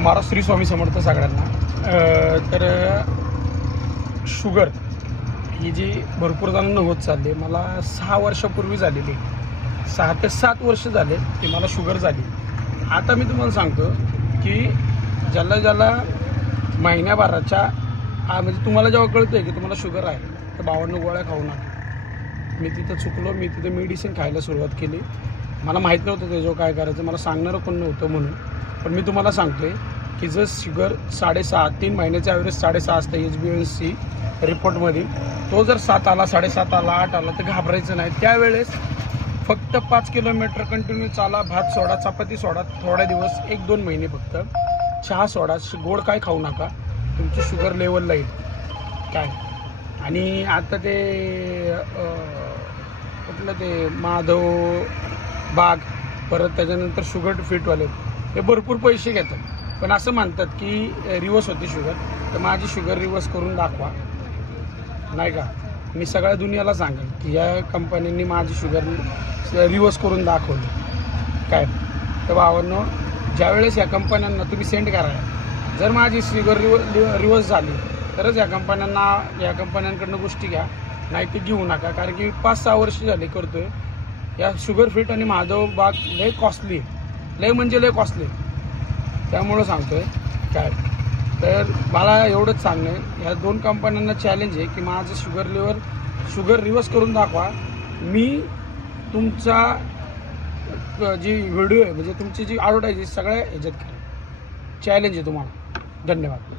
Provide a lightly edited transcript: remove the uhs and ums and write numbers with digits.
महाराज श्री स्वामी समर्थ सगळ्यांना. तर शुगर ही जी भरपूर जणांना होत चालली, मला 6 वर्षापूर्वी झालेली, 6 ते 7 वर्ष झाले की मला शुगर झाली. आता मी तुम्हाला सांगतो की ज्याला महिन्याभराच्या म्हणजे तुम्हाला जेव्हा कळतं आहे की तुम्हाला शुगर आहे तर 52 गोळ्या खाऊ नका. मी तिथं चुकलो, मी तिथं मेडिसिन खायला सुरुवात केली. मला माहीत नव्हतं त्याच्यावर काय करायचं, मला सांगणारं कोण नव्हतं म्हणून. पण मी तुम्हाला सांगतो आहे की जर शुगर 6.5 3 महिन्याचा ॲव्हरेज 6.5 असतं HbA1c रिपोर्टमध्ये, तो जर 7 आला, 7.5 आला, 8 आला तर घाबरायचं नाही. त्यावेळेस फक्त 5 किलोमीटर कंटिन्यू चाला, भात सोडा, चपाती सोडा, थोड्या दिवस 1-2 महिने फक्त चहा सोडा, गोड काय खाऊ नका, तुमची शुगर लेवलला येईल काय. आणि आता ते कुठलं ते माधव बाग, परत त्याच्यानंतर शुगर फिटवाले हे भरपूर पैसे घेतात, पण असं म्हणतात की रिवर्स होते शुगर. तर माझी शुगर रिवर्स करून दाखवा, नाही का. मी सगळ्या दुनियाला सांगेन की या कंपनींनी माझी शुगर रिवर्स करून दाखवली काय. तर भावांनो, ज्यावेळेस या कंपन्यांना तुम्ही सेंड करा, जर माझी शुगर रिवर्स झाली तरच या कंपन्यांकडनं गोष्टी घ्या, नाही ते घेऊ नका. कारण की 5-6 वर्ष झाली करतोय या शुगर फिट आणि माधव बाग. लय कॉस्टली, लय म्हणजे लय कॉस्टली, त्यामुळं सांगतोय काय. तर मला एवढंच सांगणं आहे, ह्या 2 कंपन्यांना चॅलेंज आहे की माझं शुगर रिवर्स करून दाखवा. मी तुमचा जी व्हिडिओ आहे म्हणजे तुमची जी ॲडव्हर्टाईज सगळ्या ह्याच्यात करेन. चॅलेंज आहे तुम्हाला. धन्यवाद.